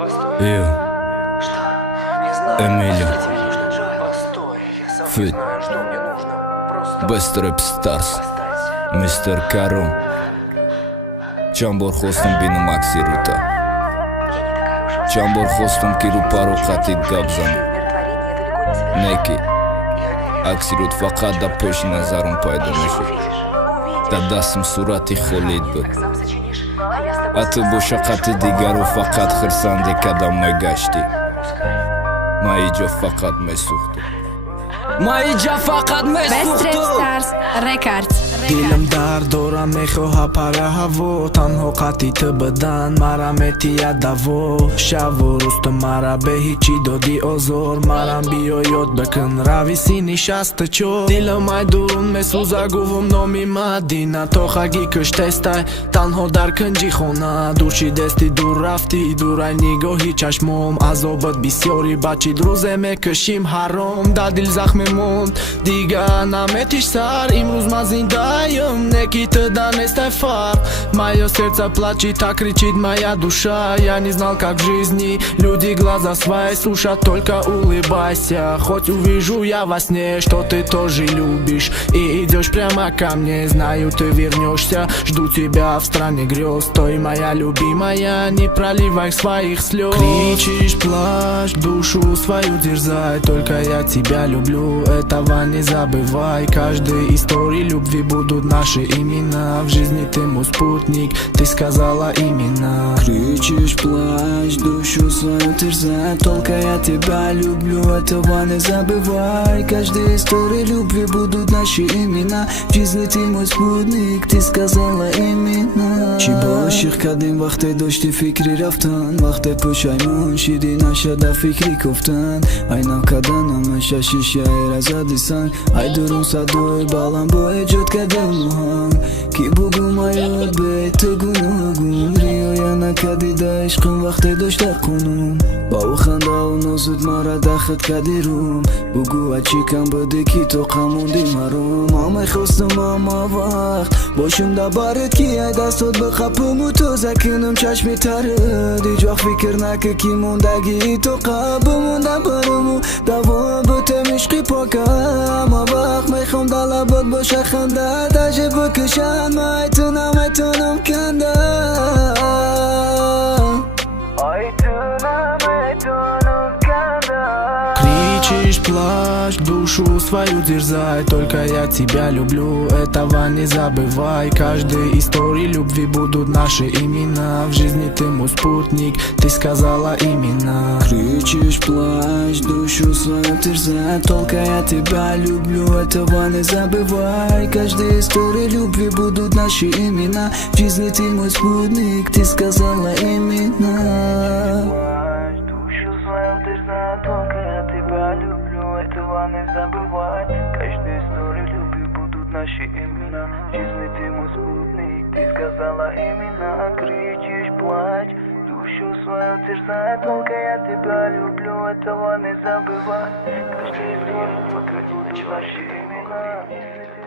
Ю, Эмилио, Фит, Best Rap Stars, Mr. Карум. Чамбор хостум бину Макси Рута. Чамбор хостум киру пару хатит габзан. Неки аксирут фақат да пеши назарум пайдо мешуд. Да дастам сурати холид буд. А ту бо шақати дигару фақат хирсанди кадам мегашти. Ма иҷо фақат месӯхтум. Best Rap Stars Records. Дилам дард дорам мехоҳа пара ҳаво танҳо қатъи ту бадан мара метия даво шаву рӯз ту мара бе ҳичи додӣ озор марам биё ёд бикун рависи нишасту чор дилам ай дурун месӯза гувум номи Мадина то хаги куштестай танҳо дар кунҷи хона дур шидести дур рафти дурай нигоҳи чашмом азобат бисёри бачид рӯзе мекушим ҳаром да дил захме монд дигар наметиш сар имрӯз ман зиндаем неки ты да нестай фарқ моё сердце плачет так кричит моя душа я не знал как в жизни люди глаза свои слушат только улыбайся хоть увижу я во сне что ты тоже любишь и идешь прямо ко мне знаю ты вернешься жду тебя в стране грез стой моя любимая не проливай своих слез кричишь плачь душу свою дерзай только я тебя люблю этого не забывай каждой истории любви будут наши имена в жизни ты мой спутник ты сказала именно кричишь плачь душу свою терзай только я тебя люблю этого не забывай каждой истории любви будут наши имена в жизни ты мой спутник ты сказала именно чӣ бо ошиқ кардем вақте дошти фикри рафтан вақте пушаймон шири нашада фикри гуфтан айнав кардан ҳамаша шишаи разадисан ай дурун садои баланд бо эҷод кардем муҳам ки бугу маёд бе ту гуногун риоя накарди да ишқам вақте дошта қонун ба ӯ хандау нозуд мара дахт карди рум бугу ачи кам буди ки то қамонди маром ман мехостам ҳама вақт бошум да барет ки ай дастот бихапуму тоза кунам чашми тарад ҳеҷ вақт фикр накӣ ки мондагии то қаб бимонда бараму давом бутем ишқи пока ҳама вақт мехом да лабот боша ханда даже бикушад майтунам канда кричишь плачь душу свою дерзай только я тебя люблю этого не забывай каждой истории любви будут наши имена в жизни ты мой спутник ты сказала именно кричишь плачь душу свою терзай только я тебя люблю этого не забывай каждой истории любви будут наши имена в жизни ты мой спутник ты сказала именно только я тебя люблю, этого не забывай каждой истории любви будут наши имена в жизни ты мой спутник ты сказала именно кричишь плачь душу свою терзай только я тебя люблю этого не забывай каждой истории любви будут наши имена.